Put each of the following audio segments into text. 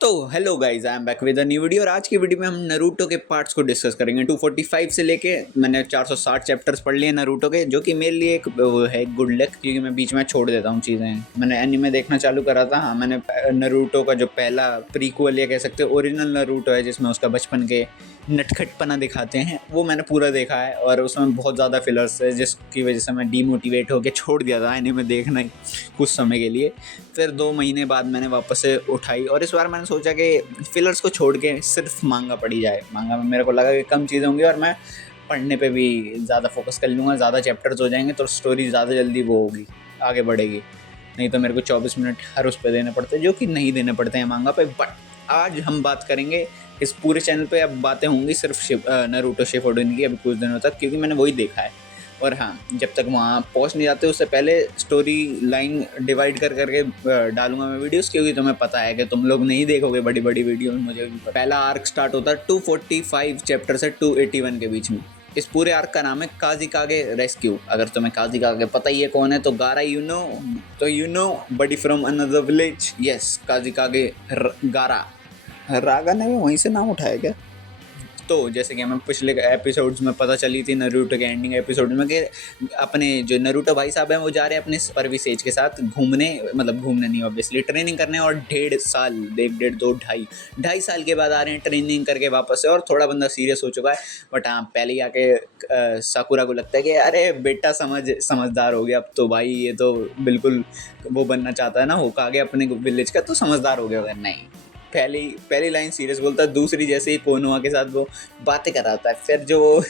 तो hello guys, I am back with a new video. और आज की वीडियो में हम नरूटो के पार्ट्स को डिस्कस करेंगे। 245 से लेके मैंने 460 चैप्टर्स पढ़ लिए नरूटो के, जो कि मेरे लिए एक वो है गुड लक, क्योंकि मैं बीच में छोड़ देता हूँ चीज़ें। मैंने एनीमे देखना चालू करा था। हाँ, मैंने नरूटो का जो पहला प्रीक्वल या कह सकते हो ओरिजिनल नरूटो है, जिसमें उसका बचपन के नटखटपना दिखाते हैं, वो मैंने पूरा देखा है। और उसमें बहुत ज़्यादा फिलर्स है, जिसकी वजह से मैं डीमोटिवेट होकर छोड़ दिया था एनीमे देखना ही कुछ समय के लिए। फिर 2 महीने बाद मैंने वापस से उठाई, और इस बार मैंने सोचा कि फिलर्स को छोड़ के सिर्फ मांगा पढ़ी जाए। मांगा में मेरे को लगा कि कम चीज़ें होंगी और मैं पढ़ने पे भी ज़्यादा फोकस कर लूँगा, ज़्यादा चैप्टर्स हो जाएंगे तो स्टोरी ज़्यादा जल्दी वो होगी, आगे बढ़ेगी। नहीं तो मेरे को 24 मिनट हर उस पर देने पड़ते हैं, जो कि नहीं देने पड़ते हैं मांगा पे। बट आज हम बात करेंगे इस पूरे चैनल पे, अब बातें होंगी सिर्फ नारुतो शिपुडेन की अभी कुछ दिनों तक, क्योंकि मैंने वही देखा है। और हाँ, जब तक वहाँ पहुँच नहीं जाते उससे पहले स्टोरी लाइन डिवाइड कर करके डालूंगा मैं वीडियोस, क्योंकि तुम्हें पता है कि तुम लोग नहीं देखोगे बड़ी बड़ी वीडियो। मुझे भी पहला आर्क स्टार्ट होता है 245 चैप्टर से 281 के बीच में। इस पूरे आर्क का नाम है काजिकागे रेस्क्यू। अगर तुम्हें काजिकागे पता ही है कौन है तो Gaara you know buddy from another village. Yes, Kazekage Gaara. रागा ने वहीं से नाम उठाया क्या? तो जैसे कि हमें पिछले एपिसोड्स में पता चली थी, नरूटो के एंडिंग एपिसोड में, कि अपने जो नरूटो भाई साहब हैं वो जा रहे हैं अपने परविसेज के साथ घूमने, मतलब घूमने नहीं ऑब्वियसली, ट्रेनिंग करने। और 1.5 साल के बाद आ रहे हैं ट्रेनिंग करके वापस से। और थोड़ा बंदा सीरियस हो चुका है, बट हाँ, पहले ही आके साकुरा को लगता है कि अरे बेटा समझदार हो गया अब तो भाई, ये तो बिल्कुल वो बनना चाहता है ना होकागे अपने विलेज का, तो समझदार हो गया। नहीं, पहली लाइन सीरियस बोलता है, दूसरी जैसे ही कोनोआ के साथ वो बातें कराता है, फिर जो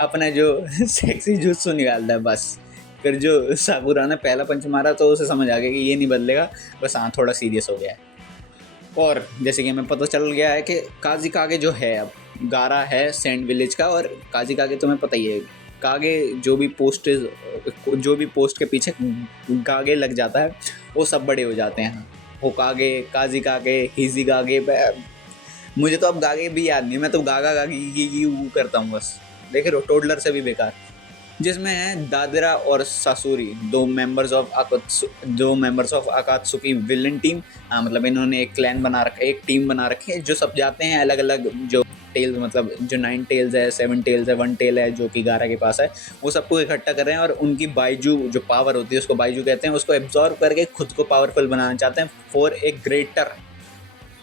अपना जो सेक्सी जुत्सु निकालता है, बस फिर जो साकुरा ने पहला पंच मारा तो उसे समझ आ गया कि ये नहीं बदलेगा, बस हाँ थोड़ा सीरियस हो गया है। और जैसे कि हमें पता चल गया है कि काजिकागे जो है, अब गारा है सैंड विलेज का। और काजिकागे तुम्हें पता ही है, कागे जो भी पोस्ट के पीछे गागे लग जाता है वो सब बड़े हो जाते हैं। होकागे, काजिकागे, हिजिकागे। मुझे तो अब गागे भी याद नहीं, मैं तो गागा गागी वो करता हूँ बस। देख रहे हो, टोडलर से भी बेकार। जिसमें है दादरा और सासुरी, दो मेंबर्स ऑफ अकात्सुकी विलन टीम। मतलब इन्होंने एक क्लैन बना रखा है, एक टीम बना रखी है, जो सब जाते हैं अलग अलग, जो टेल्स, मतलब जो 9 टेल्स है, 7 टेल्स है, 1 टेल है जो कि गारा के पास है, वो सबको इकट्ठा कर रहे हैं। और उनकी बाइजू जो पावर होती है, उसको बाइजू कहते हैं, उसको एब्जॉर्व करके खुद को पावरफुल बनाना चाहते हैं फॉर ए ग्रेटर।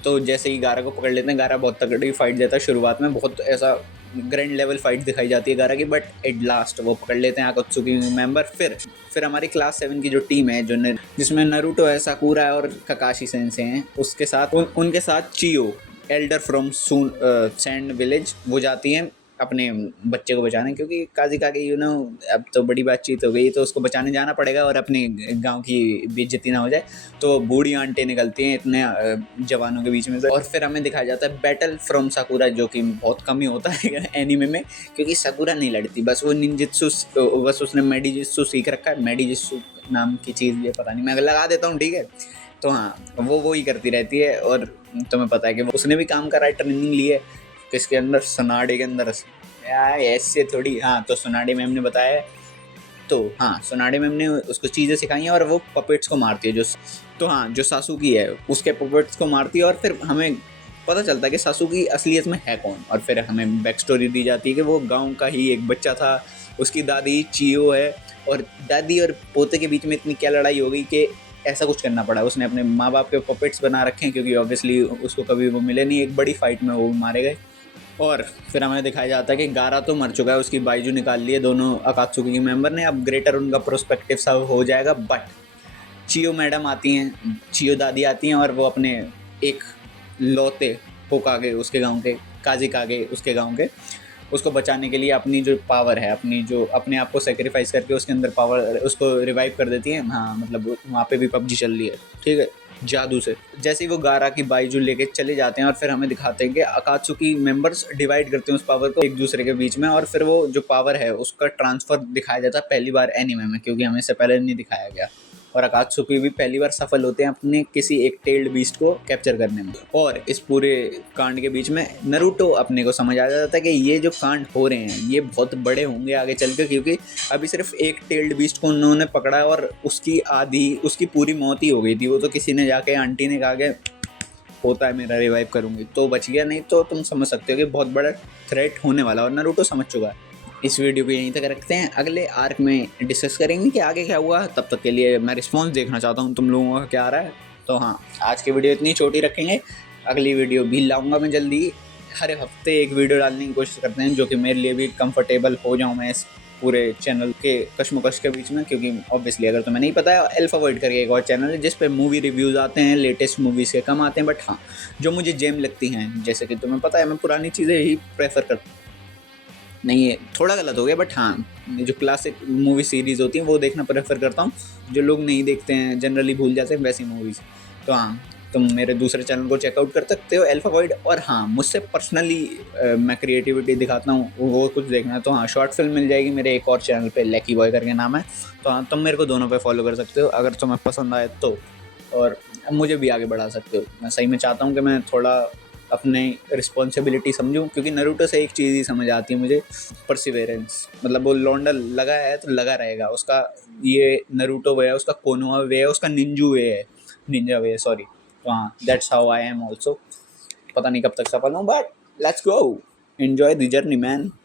तो जैसे ही गारा को पकड़ लेते हैं, गारा बहुत तगड़ी फाइट देता है शुरुआत में, बहुत ऐसा ग्रैंड लेवल फाइट दिखाई जाती है गारा की, बट एट लास्ट वो पकड़ लेते हैं अकात्सुकी मेंबर। फिर हमारी क्लास 7 की जो टीम है, जिसमें नारुतो है, साकुरा है और ककाशी सेंसे हैं, उसके साथ उनके साथ चियो, एल्डर फ्रॉम सैंड विलेज, वो जाती हैं अपने बच्चे को बचाने, क्योंकि काजिकागे अब तो बड़ी बातचीत हो गई, तो उसको बचाने जाना पड़ेगा और अपने गांव की बेइज्जती ना हो जाए। तो बूढ़ी आंटें निकलती हैं इतने जवानों के बीच में से। और फिर हमें दिखाया जाता है बैटल फ्रॉम साकुरा, जो कि बहुत कम ही होता है एनीमे में, क्योंकि साकुरा नहीं लड़ती, बस वो निंजित्सु, बस उसने मेडिजित्सु सीख रखा है। मेडिजित्सु नाम की चीज़ ये पता नहीं, मैं लगा देता हूँ, ठीक है। तो हाँ, वो ही करती रहती है। और तुम्हें पता है कि उसने भी काम करा है, ट्रेनिंग ली है किसके अंदर, सोनाडे के अंदर यार, ऐसे थोड़ी। हाँ, तो सोनाडे मैम ने बताया, तो हाँ, सोनाडे मैम ने उसको चीज़ें सिखाई हैं, और वो पपेट्स को मारती है तो हाँ, जो सासुकी है उसके पपेट्स को मारती है। और फिर हमें पता चलता है कि सासुकी असलियत में है कौन। और फिर हमें बैक स्टोरी दी जाती है कि वो गाँव का ही एक बच्चा था, उसकी दादी चियो है, और दादी और पोते के बीच में इतनी क्या लड़ाई हो गई कि ऐसा कुछ करना पड़ा। उसने अपने माँ बाप के पपेट्स बना रखे हैं, क्योंकि ऑब्वियसली उसको कभी वो मिले नहीं, एक बड़ी फाइट में वो मारे गए। और फिर हमें दिखाया जाता है कि गारा तो मर चुका है, उसकी बाइजू निकाल ली है दोनों अकात्सुकी के मेंबर ने, अब ग्रेटर उनका प्रोस्पेक्टिव सब हो जाएगा। बट चियो मैडम आती हैं, चियो दादी आती हैं, और वो अपने एक लौते होकागे उसके गांव के, काजिकागे उसके गांव के, उसको बचाने के लिए अपनी जो पावर है, अपने आप को सेक्रीफाइस करके उसके अंदर पावर, उसको रिवाइव कर देती है। हाँ, मतलब वहाँ पे भी पबजी चल रही है, ठीक है, जादू से। जैसे ही वो गारा की बाइजू लेके चले जाते हैं, और फिर हमें दिखाते हैं कि अकात्सुकी मेंबर्स डिवाइड करते हैं उस पावर को एक दूसरे के बीच में। और फिर वो जो पावर है उसका ट्रांसफर दिखाया जाता है पहली बार एनीमे में, क्योंकि हमें इससे पहले नहीं दिखाया गया। और अकात्सुकी भी पहली बार सफल होते हैं अपने किसी एक टेल्ड बीस्ट को कैप्चर करने में। और इस पूरे कांड के बीच में नारुतो अपने को समझ आ जाता है कि ये जो कांड हो रहे हैं ये बहुत बड़े होंगे आगे चल के, क्योंकि अभी सिर्फ एक टेल्ड बीस्ट को उन्होंने पकड़ा है और उसकी पूरी मौत ही हो गई थी। वो तो किसी ने जाके आंटी ने कहा कि होता है मेरा रिवाइव करूँगी तो बच गया, नहीं तो तुम समझ सकते हो कि बहुत बड़ा थ्रेट होने वाला, और नारुतो समझ चुका है। इस वीडियो को यहीं तक रखते हैं, अगले आर्क में डिस्कस करेंगे कि आगे क्या हुआ। तब तक के लिए मैं रिस्पॉन्स देखना चाहता हूँ तुम लोगों का क्या आ रहा है। तो हाँ, आज की वीडियो इतनी छोटी रखेंगे, अगली वीडियो भी लाऊंगा मैं जल्दी। हर हफ्ते एक वीडियो डालने की कोशिश करते हैं, जो कि मेरे लिए भी कंफर्टेबल हो जाऊँ मैं इस पूरे चैनल के कश्मकश के बीच में, क्योंकि ऑब्वियसली अगर तुम्हें नहीं पता है, अल्फा वॉइड करके एक और चैनल है जिस पे मूवी रिव्यूज़ आते हैं, लेटेस्ट मूवीज़ के कम आते हैं, बट हाँ जो मुझे जेम लगती हैं, जैसे कि तुम्हें पता है मैं पुरानी चीज़ें ही प्रेफर करता हूँ। नहीं है, थोड़ा गलत हो गया, बट हाँ जो क्लासिक मूवी सीरीज़ होती हैं वो देखना प्रेफर करता हूँ, जो लोग नहीं देखते हैं, जनरली भूल जाते हैं वैसी मूवीज़। तो हाँ, तुम मेरे दूसरे चैनल को चेकआउट कर सकते हो, अल्फा वॉइड। और हाँ, मुझसे पर्सनली मैं क्रिएटिविटी दिखाता हूँ, वो कुछ देखना है तो हाँ, शॉर्ट फिल्म मिल जाएगी मेरे एक और चैनल पे, लैकी बॉय करके नाम है। तो हाँ, तुम मेरे को दोनों पे फॉलो कर सकते हो अगर तुम्हें पसंद आए तो, और मुझे भी आगे बढ़ा सकते हो। मैं सही में चाहता हूँ कि मैं थोड़ा अपने रिस्पॉन्सिबिलिटी समझूं, क्योंकि नरूटो से एक चीज़ ही समझ आती है मुझे, परसिवेरेंस। मतलब वो लौंडा लगा है तो लगा रहेगा, उसका ये नरूटो वे है, उसका कोनोहा वे है, उसका निंजू वे है, निंजा वे है, सॉरी। तो हाँ, that's how I am also. पता नहीं कब तक सफल हूँ, but let's go, enjoy the journey man.